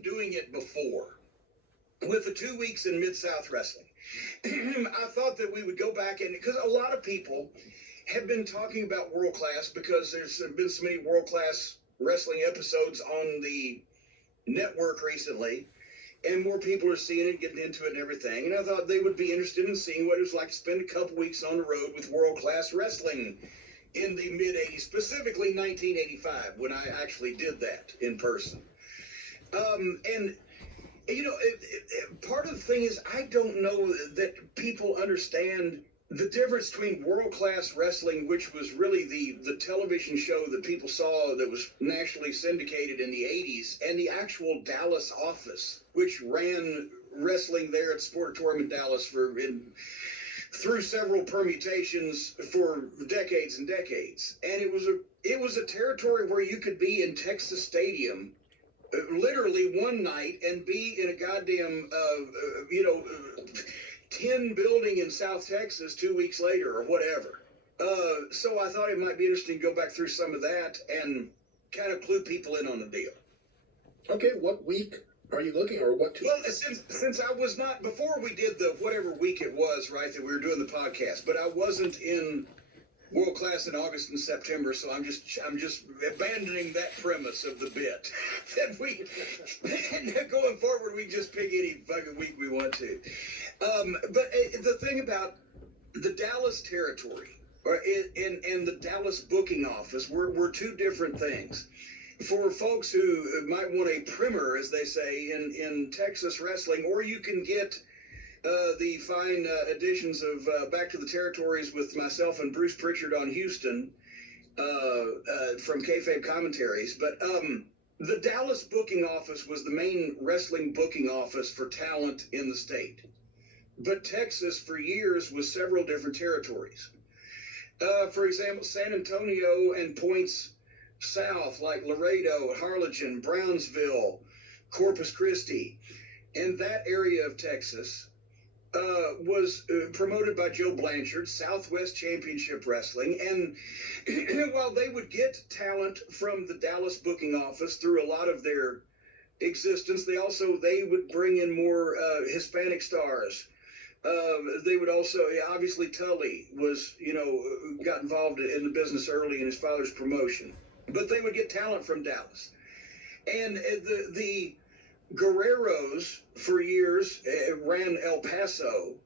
doing it before with the 2 weeks in Mid-South Wrestling. I thought that we would go back and, because a lot of people have been talking about World Class because there's been so many World Class wrestling episodes on the network recently, and more people are seeing it, getting into it and everything. And I thought they would be interested in seeing what it was like to spend a couple weeks on the road with World Class Wrestling in the mid-'80s, specifically 1985, when I actually did that in person. And you know, part of the thing is I don't know that people understand the difference between World Class Wrestling, which was really the television show that people saw that was nationally syndicated in the 80s, and the actual Dallas office, which ran wrestling there at Sportatorium in Dallas through several permutations for decades and decades. And it was a territory where you could be in Texas Stadium literally one night and be in a goddamn 10 building in South Texas 2 weeks later or whatever. So I thought it might be interesting to go back through some of that and kind of clue people in on the deal. Okay, what week are you looking, or what two? Well, since I was not, before we did the whatever week it was, right, that we were doing the podcast, but I wasn't in World Class in August and September, so I'm just abandoning that premise of the bit that we going forward we just pick any fucking week we want to. But the thing about the Dallas territory and the Dallas booking office were two different things. For folks who might want a primer, as they say, in Texas wrestling, or you can get the fine editions of Back to the Territories with myself and Bruce Pritchard on Houston from Kayfabe Commentaries. But the Dallas booking office was the main wrestling booking office for talent in the state. But Texas, for years, was several different territories. For example, San Antonio and points south, like Laredo, Harlingen, Brownsville, Corpus Christi. And that area of Texas was promoted by Joe Blanchard, Southwest Championship Wrestling. And while they would get talent from the Dallas booking office through a lot of their existence, they would bring in more Hispanic stars. They would also, obviously Tully was, got involved in the business early in his father's promotion. But they would get talent from Dallas. And the Guerreros, for years, ran El Paso.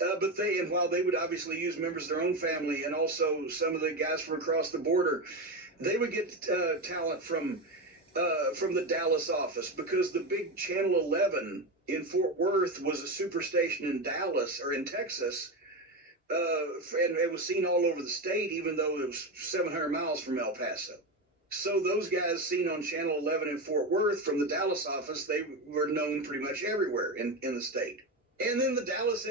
And while they would obviously use members of their own family and also some of the guys from across the border, they would get talent from the Dallas office, because the big Channel 11 in Fort Worth was a superstation in Dallas or in Texas, and it was seen all over the state, even though it was 700 miles from El Paso. So those guys seen on Channel 11 in Fort Worth from the Dallas office, they were known pretty much everywhere in the state. And then the Dallas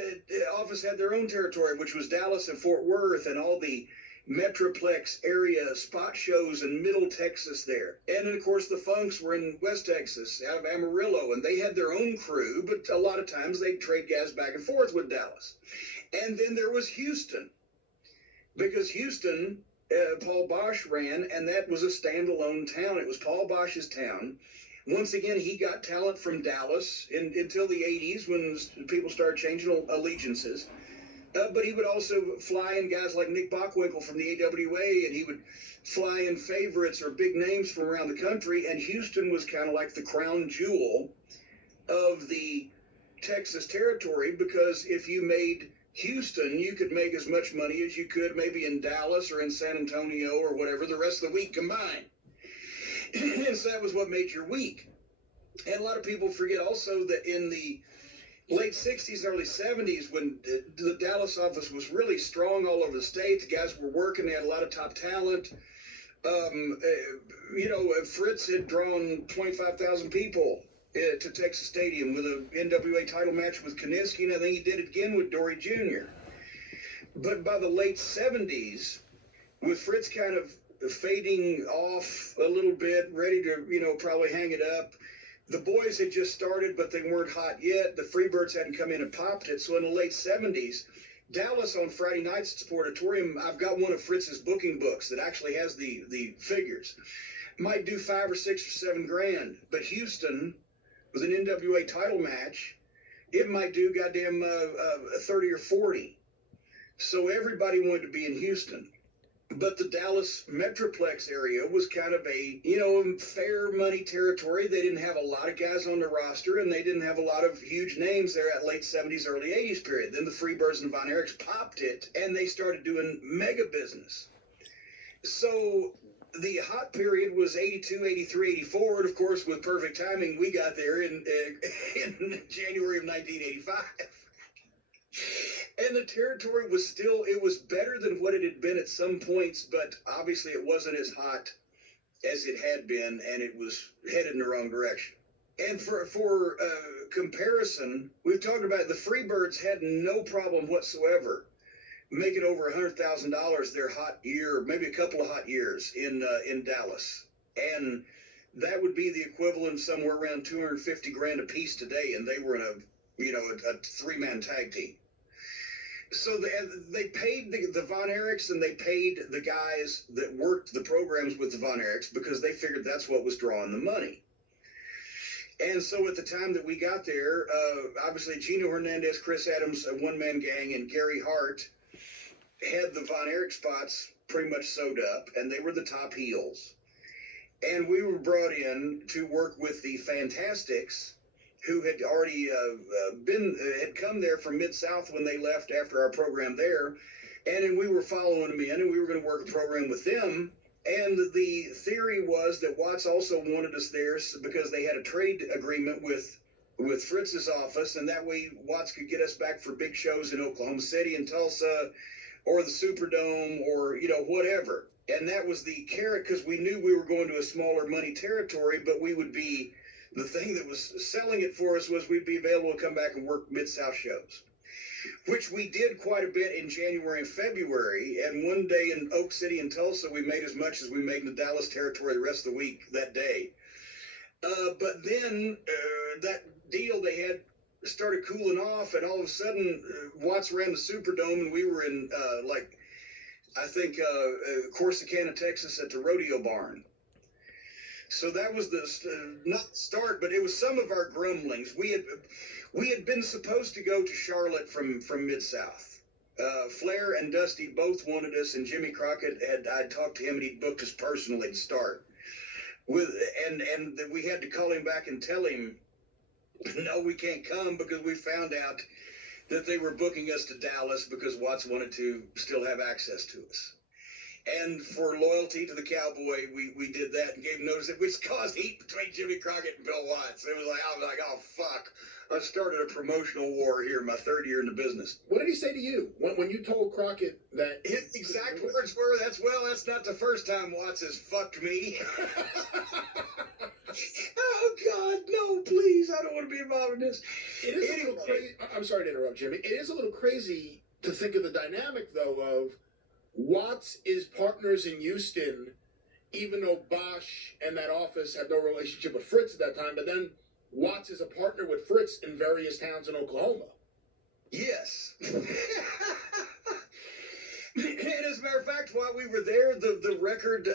office had their own territory, which was Dallas and Fort Worth and all the Metroplex area spot shows in Middle Texas there. And then, of course, the Funks were in West Texas, out of Amarillo, and they had their own crew, but a lot of times they'd trade guys back and forth with Dallas. And then there was Houston, because Houston, Paul Bosch ran, and that was a standalone town. It was Paul Bosch's town. Once again, he got talent from Dallas until the 80s, when people started changing allegiances. But he would also fly in guys like Nick Bockwinkel from the AWA, and he would fly in favorites or big names from around the country. And Houston was kind of like the crown jewel of the Texas territory, because if you made Houston, you could make as much money as you could maybe in Dallas or in San Antonio or whatever the rest of the week combined. And so that was what made your week. And a lot of people forget also that in the late 60s, early 70s, when the Dallas office was really strong all over the state, the guys were working, they had a lot of top talent. Fritz had drawn 25,000 people to Texas Stadium with an NWA title match with Kiniski, and I think he did it again with Dory Jr. But by the late 70s, with Fritz kind of fading off a little bit, ready to, probably hang it up, the boys had just started, but they weren't hot yet. The Freebirds hadn't come in and popped it. So in the late 70s, Dallas on Friday nights at Sportatorium, I've got one of Fritz's booking books that actually has the figures. Might do $5 or $6 or $7 grand. But Houston with an NWA title match, it might do goddamn 30 or 40. So everybody wanted to be in Houston. But the Dallas Metroplex area was kind of a, fair money territory. They didn't have a lot of guys on the roster, and they didn't have a lot of huge names there at late 70s, early 80s period. Then the Freebirds and Von Erichs popped it, and they started doing mega business. So the hot period was 82, 83, 84. And of course, with perfect timing, we got there in January of 1985. And the territory was it was better than what it had been at some points, but obviously it wasn't as hot as it had been, and it was headed in the wrong direction. And for comparison, we've talked about the Freebirds had no problem whatsoever making over $100,000 their hot year, maybe a couple of hot years in Dallas. And that would be the equivalent somewhere around $250,000 a piece today, and they were in a three-man tag team. So they paid the Von Erichs, and they paid the guys that worked the programs with the Von Erichs because they figured that's what was drawing the money. And so at the time that we got there, obviously Gino Hernandez, Chris Adams, a one-man gang, and Gary Hart had the Von Erich spots pretty much sewed up, and they were the top heels. And we were brought in to work with the Fantastics, who had already had come there from Mid-South when they left after our program there. And then we were following them in, and we were going to work a program with them. And the theory was that Watts also wanted us there because they had a trade agreement with Fritz's office, and that way Watts could get us back for big shows in Oklahoma City and Tulsa or the Superdome or, whatever. And that was the carrot, because we knew we were going to a smaller money territory, but we would be, the thing that was selling it for us was we'd be available to come back and work Mid-South shows, which we did quite a bit in January and February. And one day in Oak City and Tulsa, we made as much as we made in the Dallas territory the rest of the week that day. But then that deal they had started cooling off, and all of a sudden Watts ran the Superdome, and we were in Corsicana, Texas at the Rodeo Barn. So that was not the start, but it was some of our grumblings. We had been supposed to go to Charlotte from Mid-South. Flair and Dusty both wanted us, and Jimmy Crockett I'd talked to him, and he booked us personally to start. And we had to call him back and tell him, no, we can't come, because we found out that they were booking us to Dallas because Watts wanted to still have access to us. And for loyalty to the Cowboy, we did that and gave notice, which caused heat between Jimmy Crockett and Bill Watts. I was like, oh, fuck. I've started a promotional war here in my third year in the business. What did he say to you when you told Crockett that? His exact words were, that's not the first time Watts has fucked me. Oh, God, no, please. I don't want to be involved in this. It is a little crazy. I'm sorry to interrupt, Jimmy. It is a little crazy to think of the dynamic, though, of Watts is partners in Houston, even though Bosch and that office had no relationship with Fritz at that time, but then Watts is a partner with Fritz in various towns in Oklahoma. Yes. And as a matter of fact, while we were there, the record,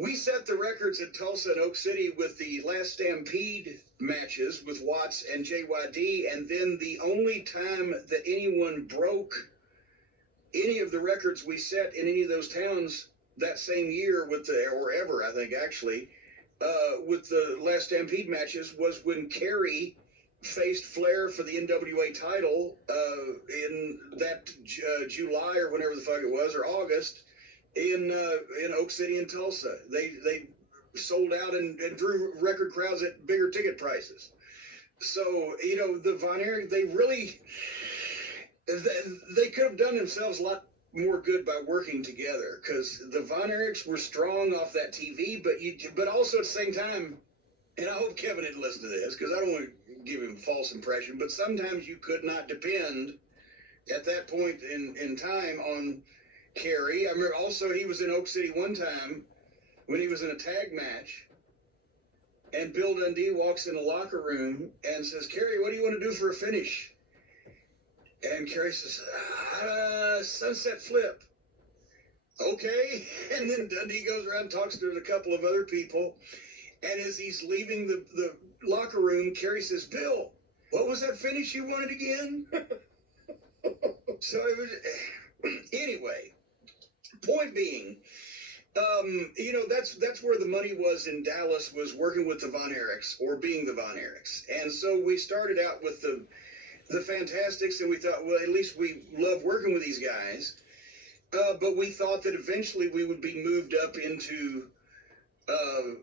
we set the records in Tulsa and Oak City with the last Stampede matches with Watts and JYD, and then the only time that anyone broke any of the records we set in any of those towns that same year or ever, I think, actually, with the last Stampede matches was when Kerry faced Flair for the NWA title in that July or whenever the fuck it was, or August, in Oak City and Tulsa. They sold out and drew record crowds at bigger ticket prices. So, the Von Erich, they could have done themselves a lot more good by working together, because the Von Erichs were strong off that TV, but also at the same time, and I hope Kevin didn't listen to this, because I don't want to give him a false impression, but sometimes you could not depend at that point in time on Kerry. I remember also he was in Oak City one time when he was in a tag match, and Bill Dundee walks in the locker room and says, "Kerry, what do you want to do for a finish?" And Kerry says, sunset flip. Okay. And then Dundee goes around and talks to a couple of other people. And as he's leaving the locker room, Carrie says, "Bill, what was that finish you wanted again?" So it was, anyway, point being, that's where the money was in Dallas, was working with the Von Erichs, or being the Von Erichs. And so we started out with the Fantastics, and we thought, well, at least we love working with these guys. But we thought that eventually we would be moved up into a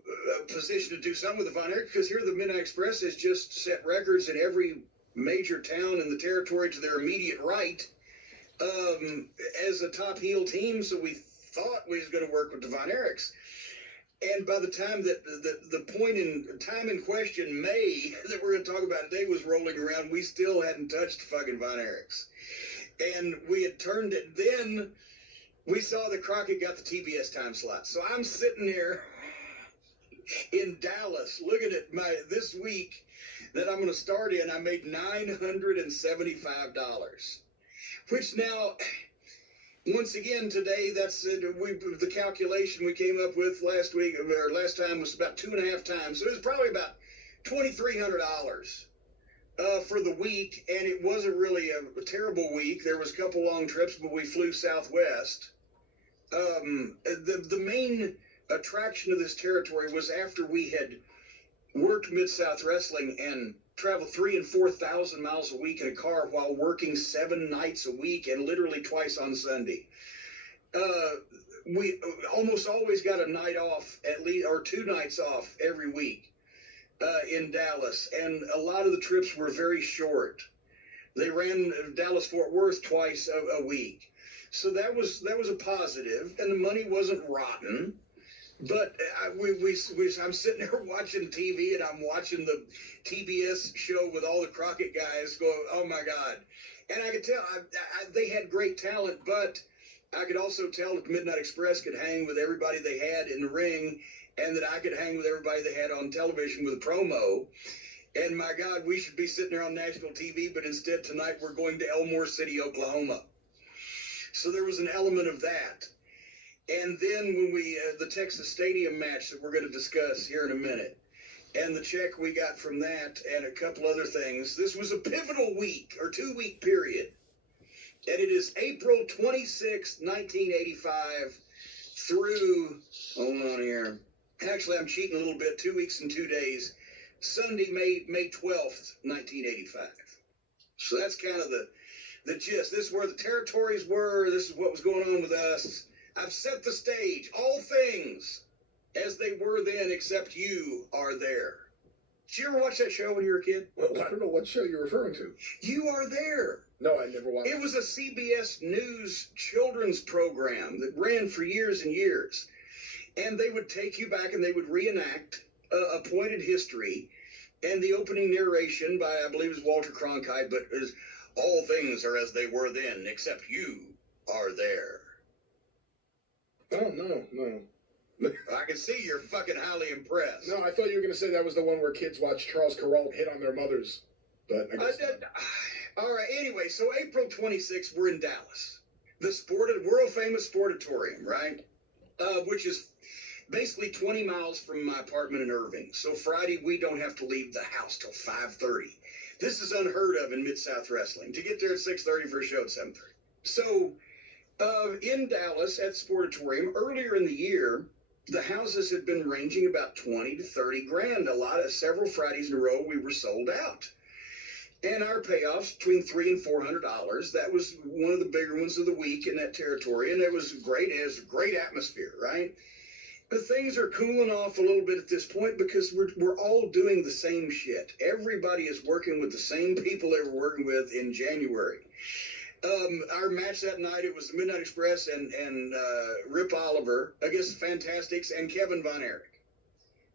position to do something with the Von Erich, because here the Midnight Express has just set records in every major town in the territory to their immediate right, as a top heel team. So we thought we was going to work with the Von Erichs. And by the time that the point in time in question, May, that we're going to talk about today, was rolling around, we still hadn't touched fucking Von Erichs. And we had turned it. Then we saw that Crockett got the TBS time slot. So I'm sitting there in Dallas looking at this week that I'm going to start in. I made $975, which now, once again, today, that's the calculation we came up with last time was about 2.5 times. So it was probably about $2,300 for the week, and it wasn't really a terrible week. There was a couple long trips, but we flew Southwest. The main attraction of this territory was after we had worked Mid-South Wrestling and traveled 3,000 and 4,000 miles a week in a car while working 7 nights a week and literally twice on Sunday. We almost always got a night off, at least, or 2 nights off every week in Dallas, and a lot of the trips were very short. They ran Dallas-Fort Worth twice a week, so that was a positive, and the money wasn't rotten. But I'm sitting there watching TV, and I'm watching the TBS show with all the Crockett guys go, oh my God. And I could tell they had great talent, but I could also tell that the Midnight Express could hang with everybody they had in the ring, and that I could hang with everybody they had on television with a promo. And my God, we should be sitting there on national TV, but instead tonight we're going to Elmore City, Oklahoma. So there was an element of that. And then when the Texas Stadium match that we're going to discuss here in a minute, and the check we got from that and a couple other things, this was a pivotal week, or 2-week period. And it is April 26, 1985 through, hold on here. Actually, I'm cheating a little bit, 2 weeks and 2 days. Sunday, May 12th, 1985. So that's kind of the gist. This is where the territories were. This is what was going on with us. I've set the stage. All things as they were then, except you are there. Did you ever watch that show when you were a kid? Well, I don't know what show you're referring to. You Are There. No, I never watched it. It was a CBS News children's program that ran for years and years. And they would take you back and they would reenact appointed history. And the opening narration by, I believe it was Walter Cronkite, but is all things are as they were then, except you are there. Oh, no. I can see you're fucking highly impressed. No, I thought you were going to say that was the one where kids watch Charles Carroll hit on their mothers. But I guess all right, anyway, so April 26th, we're in Dallas. The world-famous Sportatorium, right? Which is basically 20 miles from my apartment in Irving. So Friday, we don't have to leave the house till 5:30. This is unheard of in Mid-South Wrestling. To get there at 6:30 for a show at 7:30. So in Dallas at Sportatorium, earlier in the year, the houses had been ranging about 20 to 30 grand. Several Fridays in a row, we were sold out. And our payoffs between $300 and $400. That was one of the bigger ones of the week in that territory, and it was great. It was a great atmosphere, right? But things are cooling off a little bit at this point because we're all doing the same shit. Everybody is working with the same people they were working with in January. Our match that night, it was the Midnight Express and Rip Oliver against the Fantastics and Kevin Von Erich.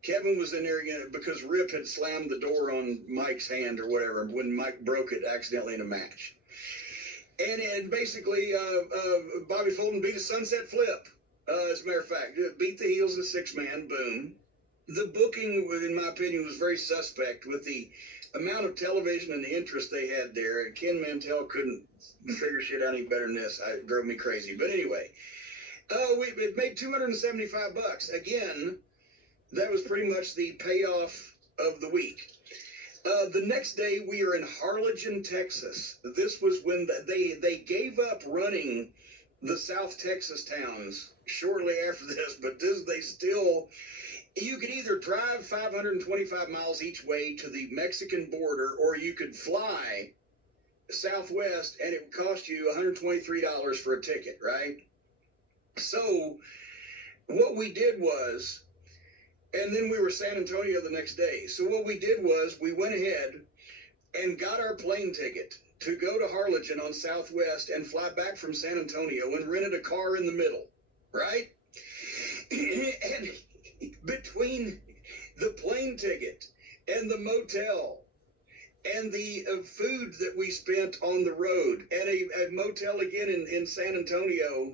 Kevin was in there again because Rip had slammed the door on Mike's hand or whatever when Mike broke it accidentally in a match. And basically, Bobby Fulton beat a sunset flip. As a matter of fact, beat the heels of the 6-man, boom. The booking, in my opinion, was very suspect with the amount of television and the interest they had there. And Ken Mantell couldn't figure shit out any better than this. It drove me crazy. But anyway, we made $275. Again, that was pretty much the payoff of the week. The next day, we are in Harlingen, Texas. This was when they gave up running the South Texas towns shortly after this, but they still. You could either drive 525 miles each way to the Mexican border, or you could fly Southwest, and it would cost you $123 for a ticket, right? So what we did was, and then we were San Antonio the next day. So what we did was we went ahead and got our plane ticket to go to Harlingen on Southwest and fly back from San Antonio and rented a car in the middle, right? And between the plane ticket and the motel and the food that we spent on the road and a motel again in San Antonio,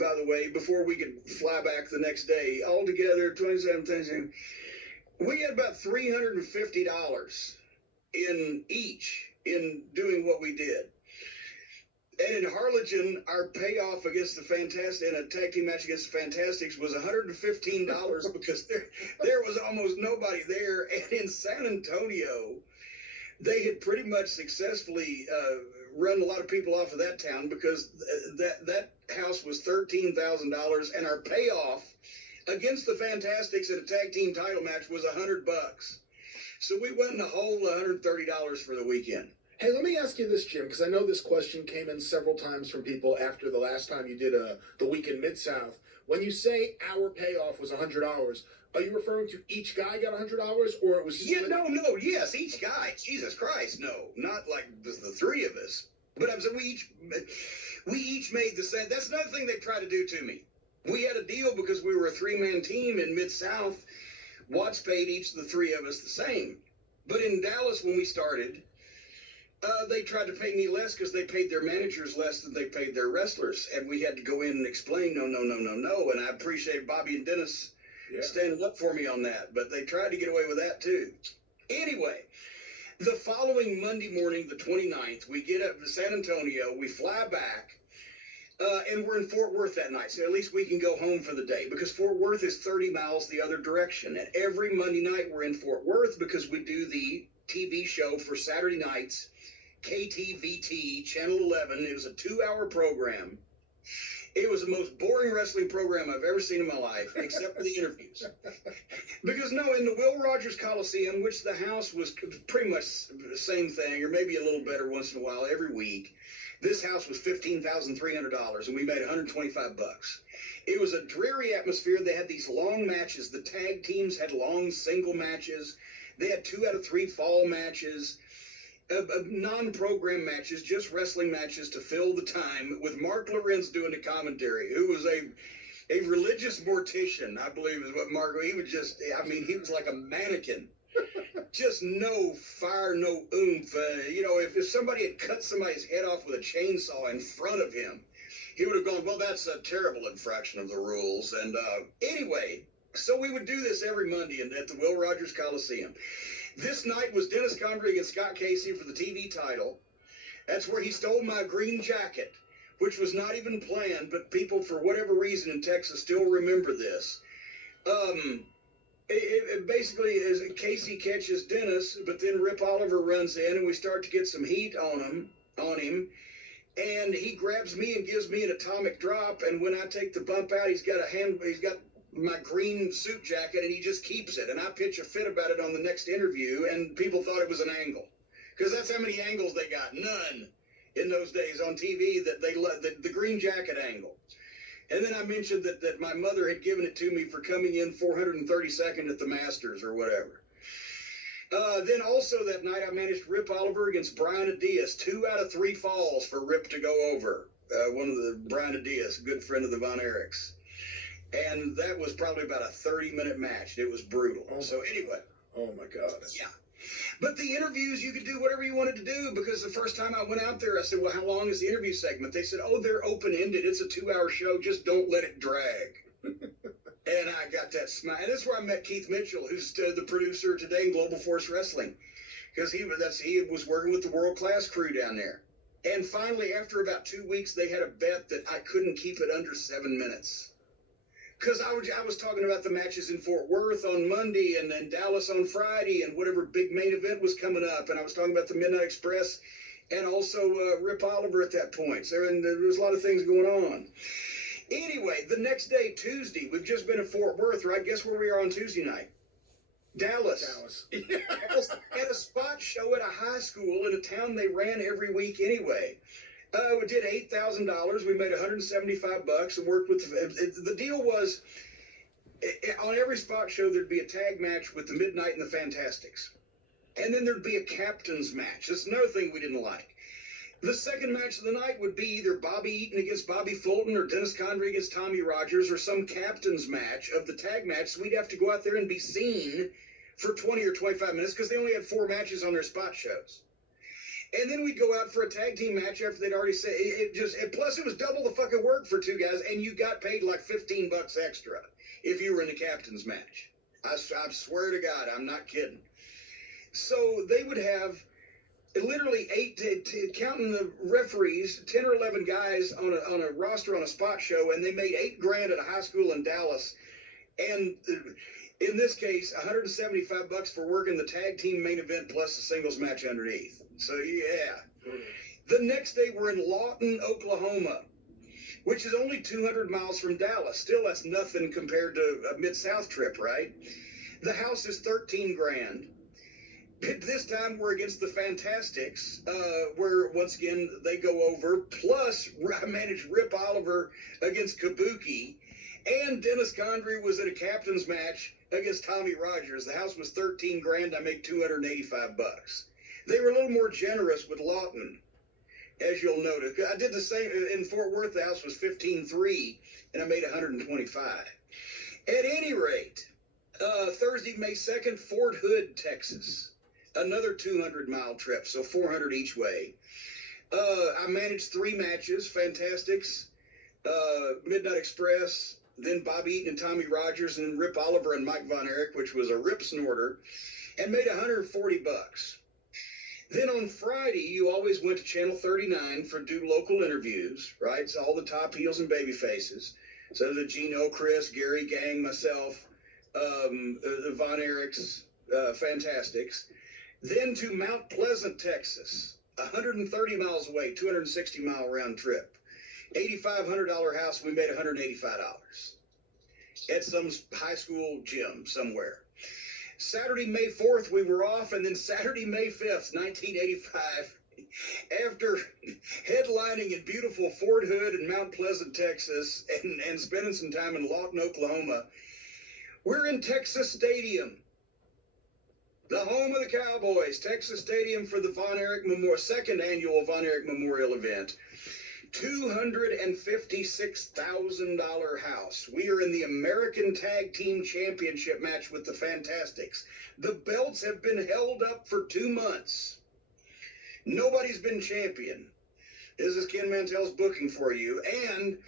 by the way, before we could fly back the next day, altogether 27,000. We had about $350 in each in doing what we did. And in Harlingen, our payoff against the Fantastics in a tag team match against the Fantastics was $115 because there was almost nobody there. And in San Antonio, they had pretty much successfully run a lot of people off of that town because that house was $13,000, and our payoff against the Fantastics in a tag team title match was $100. So we went in the hole $130 for the weekend. Hey, let me ask you this, Jim, because I know this question came in several times from people after the last time you did the Weekend Mid-South. When you say our payoff was $100, are you referring to each guy got $100, or it was? Yeah, no, yes, each guy. Jesus Christ, no, not like the three of us. But I'm saying we each made the same. That's another thing they tried to do to me. We had a deal because we were a three-man team in Mid-South. Watts paid each of the three of us the same. But in Dallas, when we started, they tried to pay me less because they paid their managers less than they paid their wrestlers. And we had to go in and explain, no. And I appreciate Bobby and Dennis standing up for me on that. But they tried to get away with that, too. Anyway, the following Monday morning, the 29th, we get up to San Antonio. We fly back. And we're in Fort Worth that night, so at least we can go home for the day, because Fort Worth is 30 miles the other direction. And every Monday night we're in Fort Worth because we do the TV show for Saturday nights, KTVT, Channel 11. It was a 2-hour program. It was the most boring wrestling program I've ever seen in my life, except for the interviews. Because, no, in the Will Rogers Coliseum, which the house was pretty much the same thing, or maybe a little better once in a while every week, this house was $15,300, and we made $125. It was a dreary atmosphere. They had these long matches. The tag teams had long single matches. They had 2 out of 3 fall matches, non-program matches, just wrestling matches to fill the time, with Mark Lorenz doing the commentary, who was a religious mortician, I believe is what Mark, he was just, I mean, he was like a mannequin. Just no fire, no oomph. If somebody had cut somebody's head off with a chainsaw in front of him, he would have gone, well, that's a terrible infraction of the rules. And anyway, so we would do this every Monday at the Will Rogers Coliseum. This night was Dennis Condrey against Scott Casey for the TV title. That's where he stole my green jacket, which was not even planned, but people, for whatever reason in Texas, still remember this. It basically is Casey catches Dennis, but then Rip Oliver runs in, and we start to get some heat on him, and he grabs me and gives me an atomic drop. And when I take the bump out, he's got my green suit jacket, and he just keeps it. And I pitch a fit about it on the next interview, and people thought it was an angle, because that's how many angles they got. None in those days on TV that they let the green jacket angle. And then I mentioned that my mother had given it to me for coming in 432nd at the Masters or whatever. Then also that night I managed Rip Oliver against Brian Adias. 2 out of 3 falls for Rip to go over. Brian Adias, a good friend of the Von Erichs. And that was probably about a 30-minute match. It was brutal. So anyway. Oh, my God. Yeah. But the interviews, you could do whatever you wanted to do, because the first time I went out there, I said, well, how long is the interview segment? They said, oh, they're open-ended. It's a 2-hour show. Just don't let it drag. And I got that smile. And that's where I met Keith Mitchell, who's the producer today in Global Force Wrestling, because he was working with the world-class crew down there. And finally, after about 2 weeks, they had a bet that I couldn't keep it under 7 minutes. because I was talking about the matches in Fort Worth on Monday and then Dallas on Friday and whatever big main event was coming up, and I was talking about the Midnight Express and also Rip Oliver at that point. So there was a lot of things going on. Anyway, the next day, Tuesday, we've just been at Fort Worth, right? Guess where we are on Tuesday night? Dallas. At a spot show at a high school in a town they ran every week anyway. We did $8,000. We made $175 and worked with. The deal was, on every spot show there'd be a tag match with the Midnight and the Fantastics, and then there'd be a captain's match. That's another thing we didn't like. The second match of the night would be either Bobby Eaton against Bobby Fulton or Dennis Condrey against Tommy Rogers or some captain's match of the tag match. So we'd have to go out there and be seen for 20 or 25 minutes because they only had 4 matches on their spot shows. And then we'd go out for a tag team match after they'd already said plus it was double the fucking work for 2 guys, and you got paid like $15 extra if you were in the captain's match. I swear to God, I'm not kidding. So they would have literally 8, counting the referees, 10 or 11 guys on a roster on a spot show, and they made $8,000 at a high school in Dallas. And in this case, $175 for working the tag team main event plus the singles match underneath. So yeah. The next day we're in Lawton, Oklahoma, which is only 200 miles from Dallas. Still, that's nothing compared to a Mid-South trip, right? The house is $13,000. This time we're against the Fantastics, where once again they go over. Plus, I managed Rip Oliver against Kabuki, and Dennis Condrey was at a captain's match against Tommy Rogers. The house was $13,000. I made $285. They were a little more generous with Lawton, as you'll notice. I did the same in Fort Worth. The house was $15,300, and I made $125. At any rate, Thursday, May 2nd, Fort Hood, Texas. Another 200-mile trip, so 400 each way. I managed 3 matches, Fantastics, Midnight Express, then Bobby Eaton and Tommy Rogers, and then Rip Oliver and Mike Von Erich, which was a rip snorter, and made $140. Then on Friday, you always went to Channel 39 for do local interviews, right? So all the top heels and baby faces. So the Gino, Chris, Gary Gang, myself, the Von Erichs, Fantastics. Then to Mount Pleasant, Texas, 130 miles away, 260-mile round trip. $8,500 house, we made $185 at some high school gym somewhere. Saturday, May 4th, we were off, and then Saturday, May 5th, 1985, after headlining in beautiful Fort Hood and Mount Pleasant, Texas, and spending some time in Lawton, Oklahoma, we're in Texas Stadium, the home of the Cowboys, Texas Stadium for the Von Erich Memorial, 2nd annual Von Erich Memorial event. $256,000 house. We are in the American Tag Team Championship match with the Fantastics. The belts have been held up for 2 months. Nobody's been champion. This is Ken Mantell's booking for you. And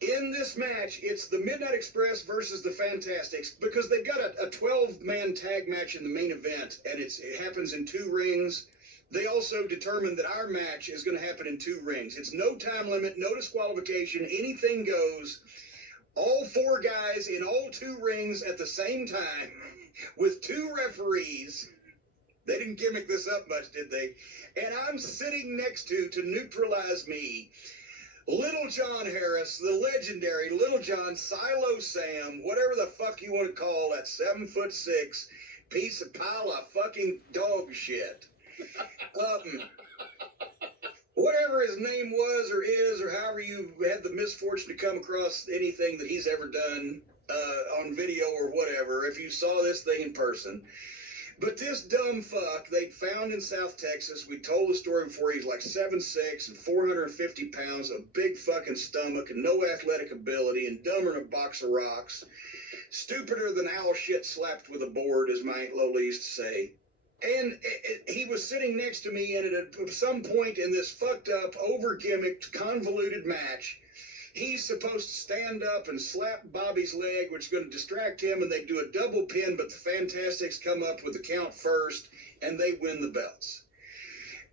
in this match, it's the Midnight Express versus the Fantastics, because they've got a 12-man tag match in the main event, and it happens in 2 rings. They also determined that our match is going to happen in 2 rings. It's no time limit, no disqualification, anything goes. All 4 guys in all 2 rings at the same time with 2 referees. They didn't gimmick this up much, did they? And I'm sitting next to neutralize me, Little John Harris, the legendary Little John, Silo Sam, whatever the fuck you want to call that 7'6" pile of fucking dog shit. Whatever his name was or is, or however you had the misfortune to come across anything that he's ever done on video or whatever, if you saw this thing in person. But this dumb fuck they'd found in South Texas, we told the story before, he's like 7'6" and 450 pounds, a big fucking stomach and no athletic ability, and dumber than a box of rocks, stupider than owl shit slapped with a board, as my Aunt Lola used to say. And he was sitting next to me, and at some point in this fucked up, over-gimmicked, convoluted match, he's supposed to stand up and slap Bobby's leg, which is going to distract him, and they do a double pin, but the Fantastics come up with the count first, and they win the belts.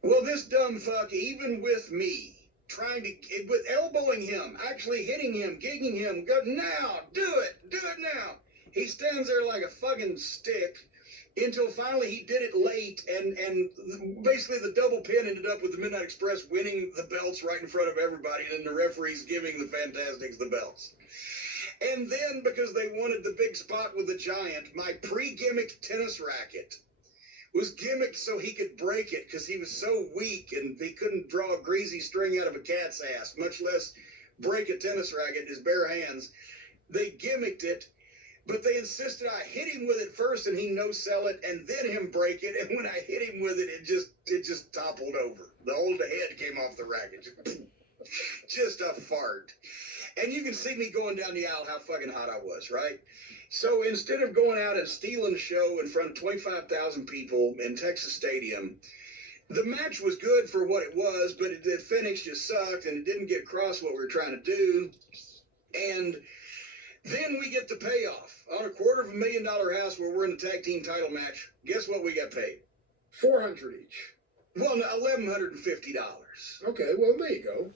Well, this dumb fuck, even with me trying to, with elbowing him, actually hitting him, gigging him, go, now, do it now. He stands there like a fucking stick until finally he did it late, and basically the double pin ended up with the Midnight Express winning the belts right in front of everybody, and then the referees giving the Fantastics the belts. And then, because they wanted the big spot with the Giant, my pre-gimmicked tennis racket was gimmicked so he could break it, because he was so weak and he couldn't draw a greasy string out of a cat's ass, much less break a tennis racket in his bare hands. They gimmicked it, but they insisted I hit him with it first and he no-sell it, and then him break it. And when I hit him with it, it just toppled over. The whole head came off the racket. Just a fart. And you can see me going down the aisle how fucking hot I was, right? So instead of going out and stealing a show in front of 25,000 people in Texas Stadium, the match was good for what it was, but the finish just sucked, and it didn't get across what we were trying to do. And then we get the payoff on a $250,000 house where we're in the tag team title match. Guess what we got paid? $400 each. Well, no, $1,150. Okay, well, there you go.